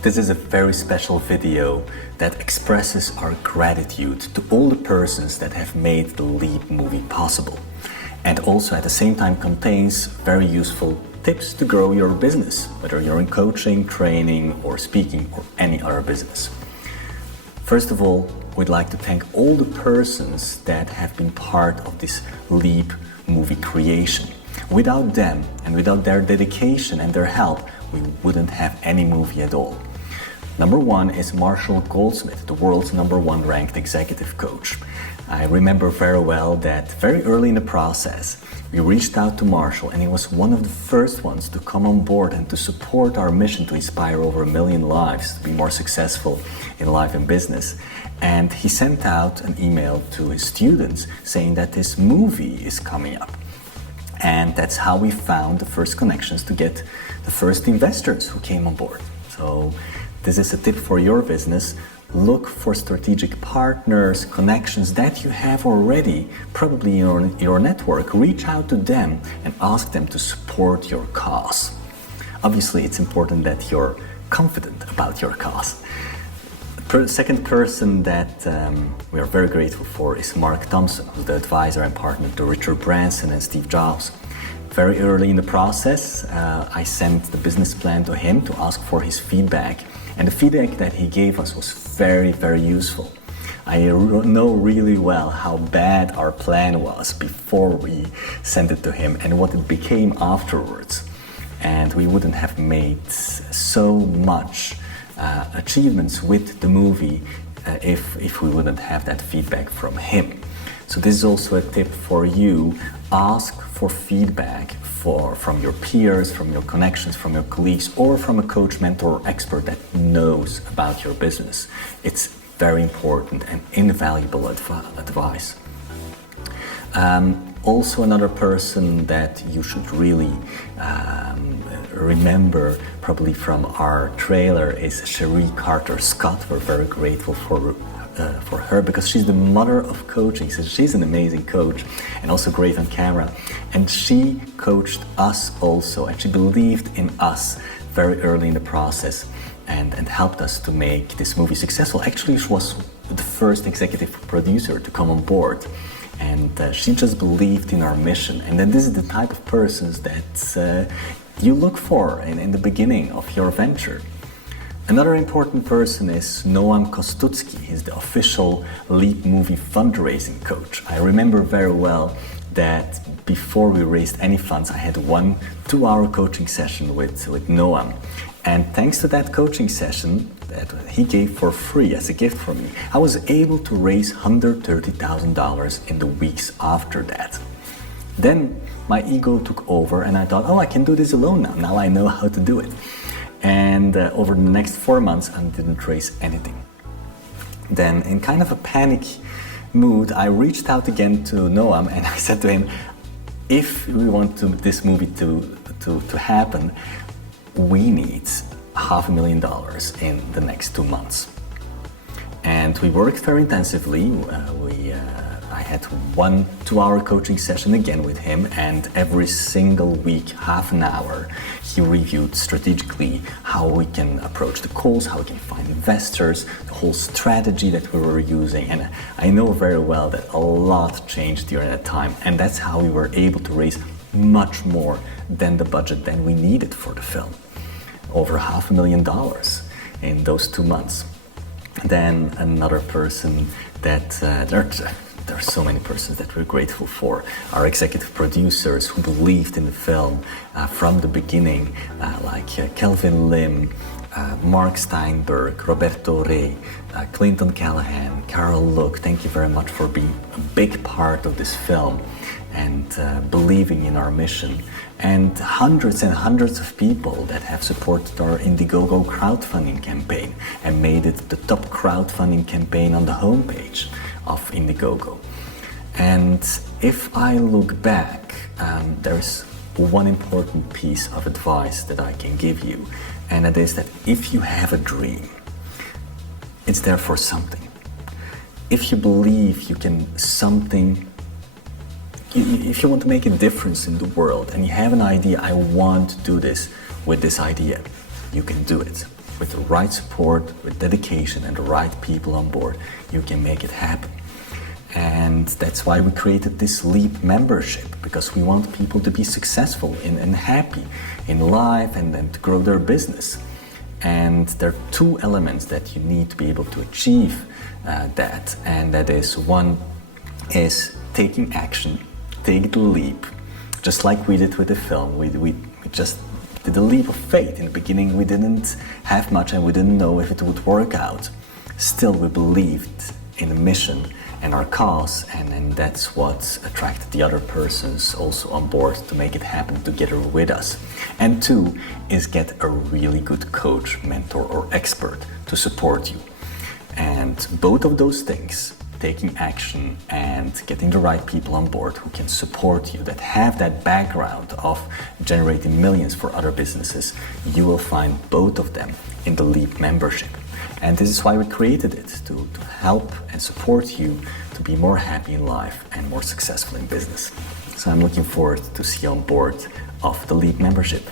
This is a very special video that expresses our gratitude to all the persons that have made the Leap movie possible, and also at the same time contains very useful tips to grow your business, whether you're in coaching, training, or speaking, or any other business. First of all, we'd like to thank all the persons that have been part of this Leap movie creation. Without them and without their dedication and their help, we wouldn't have any movie at all. Number one is Marshall Goldsmith, the world's #1 ranked executive coach. I remember very well that very early in the process, we reached out to Marshall, and he was one of the first ones to come on board and to support our mission to inspire over 1 million lives to be more successful in life and business. And he sent out an email to his students saying that this movie is coming up. And that's how we found the first connections to get the first investors who came on board. So this is a tip for your business. Look for strategic partners, connections that you have already, probably in your network. Reach out to them and ask them to support your cause. Obviously, it's important that you're confident about your cause. The second person that we are very grateful for is Mark Thompson, who's the advisor and partner to Richard Branson and Steve Jobs. Very early in the process, I sent the business plan to him to ask for his feedback. And the feedback that he gave us was very, very useful. I know really well how bad our plan was before we sent it to him and what it became afterwards. And we wouldn't have made so much achievements with the movie if we wouldn't have that feedback from him. So this is also a tip for you. Ask for feedback from your peers, from your connections, from your colleagues, or from a coach, mentor, or expert that knows about your business. It's very important and invaluable advice. Also, another person that you should really remember, probably from our trailer, is Cherie Carter Scott. We're very grateful for her because she's the mother of coaching. So she's an amazing coach and also great on camera. And she coached us also, and she believed in us very early in the process and helped us to make this movie successful. Actually, she was the first executive producer to come on board. And she just believed in our mission. And then this is the type of persons that you look for in the beginning of your venture. Another important person is Noam Kostutsky. He's the official Leap movie fundraising coach. I remember very well that before we raised any funds, I had 1 2-hour coaching session with Noam. And thanks to that coaching session that he gave for free as a gift for me, I was able to raise $130,000 in the weeks after that. Then my ego took over and I thought, oh, I can do this alone now. Now I know how to do it. And over the next 4 months, I didn't raise anything. Then, in kind of a panic mood, I reached out again to Noam and I said to him, if we want this movie to happen, we need $500,000 in the next 2 months. And we worked very intensively. I had 1 2-hour coaching session again with him, and every single week, half an hour, he reviewed strategically how we can approach the calls, how we can find investors, the whole strategy that we were using. And I know very well that a lot changed during that time, and that's how we were able to raise much more than the budget than we needed for the film. Over $500,000 in those 2 months. Then another person that there are so many persons that we're grateful for. Our executive producers who believed in the film from the beginning, like Kelvin Lim, Mark Steinberg, Roberto Rey, Clinton Callahan, Carol Look. Thank you very much for being a big part of this film and believing in our mission. And hundreds of people that have supported our Indiegogo crowdfunding campaign and made it the top crowdfunding campaign on the homepage of Indiegogo. And if I look back, there's one important piece of advice that I can give you, and it is that if you have a dream, it's there for something. If you believe you can if you want to make a difference in the world and you have an idea, I want to do this with this idea, you can do it. with the right support, with dedication and the right people on board, you can make it happen. And that's why we created this Leap membership, because we want people to be successful and happy in life and to grow their business. And there are two elements that you need to be able to achieve that. And that is, one is taking action, take the leap. Just like we did with the film, we just did a leap of faith. In the beginning we didn't have much and we didn't know if it would work out. Still we believed in the mission and our cause, and that's what attracted the other persons also on board to make it happen together with us. And two is get a really good coach, mentor or expert to support you. And both of those things, taking action and getting the right people on board who can support you, that have that background of generating millions for other businesses, you will find both of them in the Leap membership. And this is why we created it, to help and support you to be more happy in life and more successful in business. So I'm looking forward to see you on board of the Leap membership.